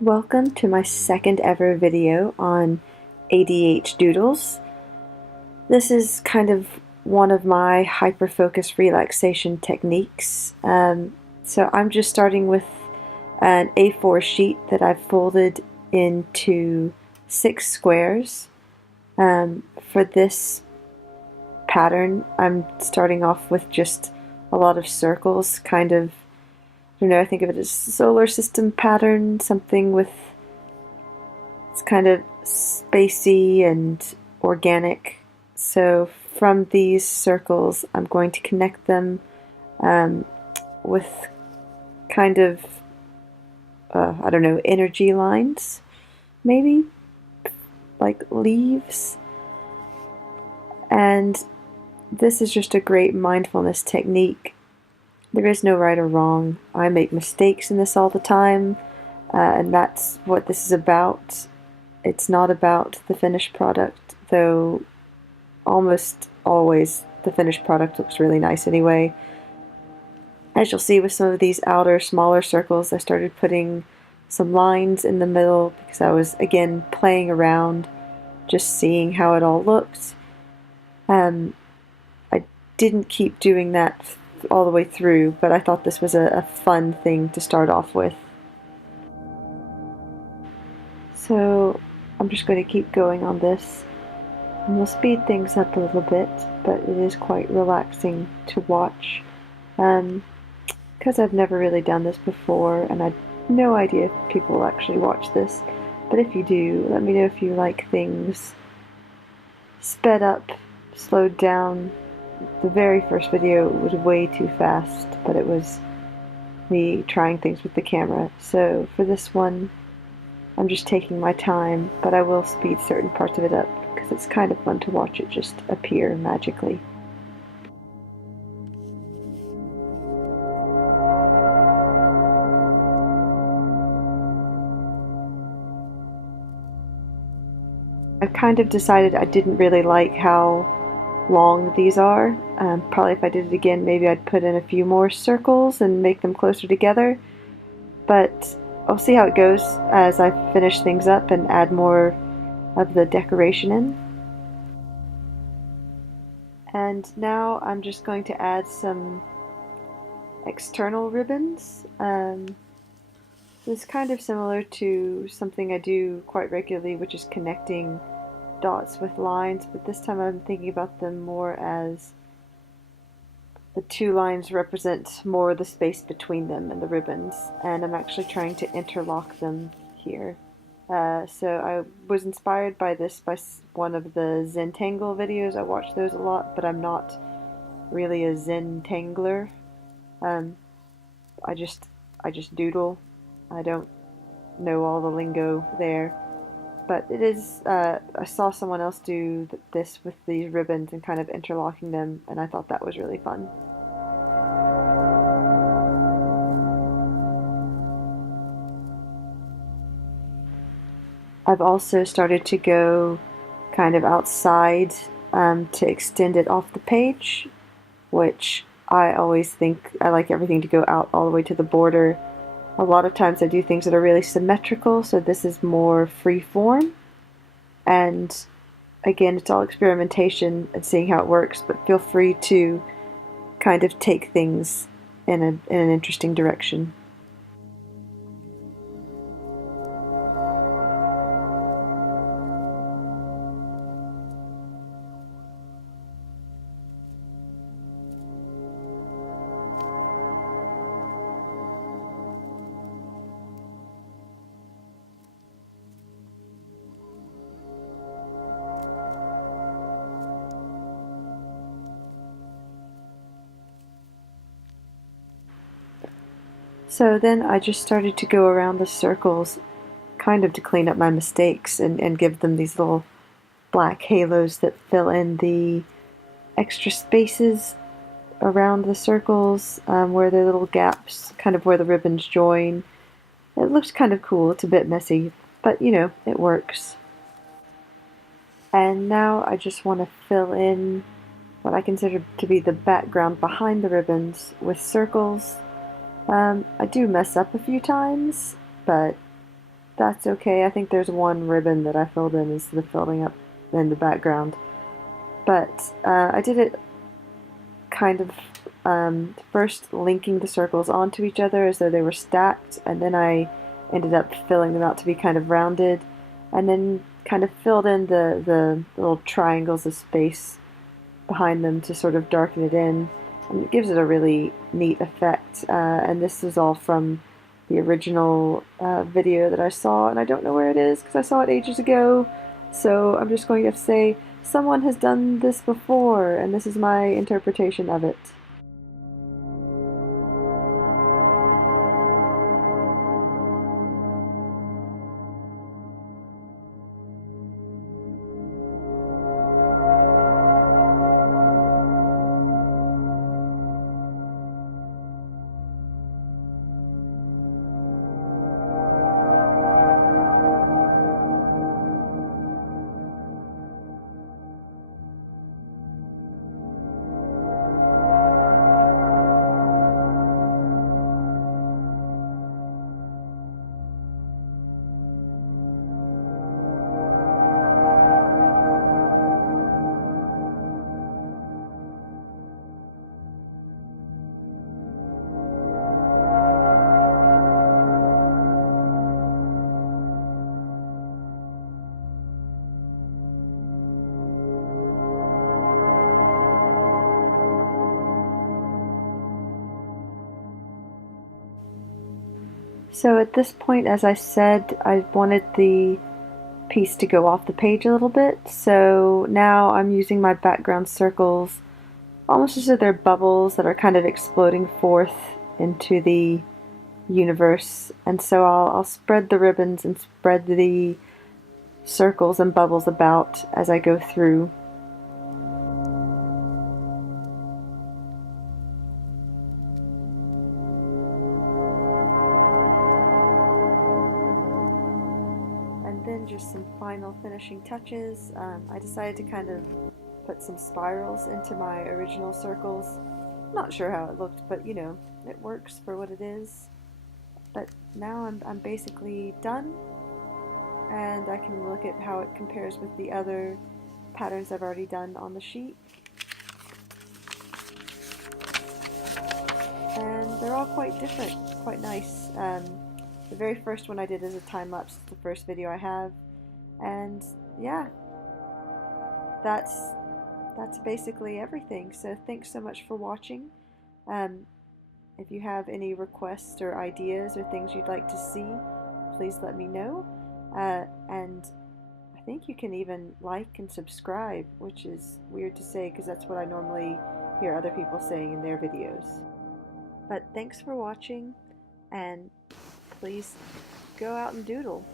Welcome to my second ever video on ADH Doodles. This is kind of one of my hyper-focus relaxation techniques. So I'm just starting with an A4 sheet that I've folded into 6 squares. For this pattern, I'm starting off with just a lot of circles, kind of, I think of it as a solar system pattern, something with, it's kind of spacey and organic. So from these circles, I'm going to connect them with kind of, energy lines, maybe, like leaves. And this is just a great mindfulness technique. There is no right or wrong. I make mistakes in this all the time, and that's what this is about. It's not about the finished product, though almost always the finished product looks really nice anyway. As you'll see with some of these outer, smaller circles, I started putting some lines in the middle because I was, again, playing around, just seeing how it all looked. I didn't keep doing that all the way through, but I thought this was a fun thing to start off with. So I'm just going to keep going on this, and we'll speed things up a little bit, but it is quite relaxing to watch, because I've never really done this before, and I have no idea if people will actually watch this, but if you do, let me know if you like things sped up, slowed down. The very first video was way too fast, but it was me trying things with the camera. So for this one, I'm just taking my time, but I will speed certain parts of it up because it's kind of fun to watch it just appear magically. I kind of decided I didn't really like how long these are. Probably if I did it again, maybe I'd put in a few more circles and make them closer together, but I'll see how it goes as I finish things up and add more of the decoration in. And now I'm just going to add some external ribbons. It's kind of similar to something I do quite regularly, which is connecting dots with lines, but this time I'm thinking about them more as the two lines represent more the space between them and the ribbons, and I'm actually trying to interlock them here. So I was inspired by this by one of the Zentangle videos. I watch those a lot, but I'm not really a Zentangler. I just doodle. I don't know all the lingo there. But it is, I saw someone else do this with these ribbons and kind of interlocking them, and I thought that was really fun. I've also started to go kind of outside to extend it off the page, which I always think I like everything to go out all the way to the border. A lot of times I do things that are really symmetrical, so this is more free form. And again, it's all experimentation and seeing how it works, but feel free to kind of take things in an interesting direction. So then I just started to go around the circles, kind of to clean up my mistakes and give them these little black halos that fill in the extra spaces around the circles, where there are little gaps, kind of where the ribbons join. It looks kind of cool. It's a bit messy, but you know, it works. And now I just want to fill in what I consider to be the background behind the ribbons with circles. I do mess up a few times, but that's okay. I think there's one ribbon that I filled in instead of filling up in the background. But I did it kind of first linking the circles onto each other as though they were stacked, and then I ended up filling them out to be kind of rounded, and then kind of filled in the little triangles of space behind them to sort of darken it in, and it gives it a really neat effect. And this is all from the original video that I saw, and I don't know where it is because I saw it ages ago, so I'm just going to have to say someone has done this before, and this is my interpretation of it. So at this point, as I said, I wanted the piece to go off the page a little bit, so now I'm using my background circles almost as if they're bubbles that are kind of exploding forth into the universe. And so I'll spread the ribbons and spread the circles and bubbles about as I go through. And then just some final finishing touches. I decided to kind of put some spirals into my original circles. Not sure how it looked, but you know, it works for what it is. But now I'm basically done, and I can look at how it compares with the other patterns I've already done on the sheet. And they're all quite different, quite nice. The very first one I did is a time lapse, the first video I have, and yeah, that's basically everything. So thanks so much for watching. Um, if you have any requests or ideas or things you'd like to see, please let me know. And I think you can even like and subscribe, which is weird to say because that's what I normally hear other people saying in their videos. But thanks for watching, and please go out and doodle.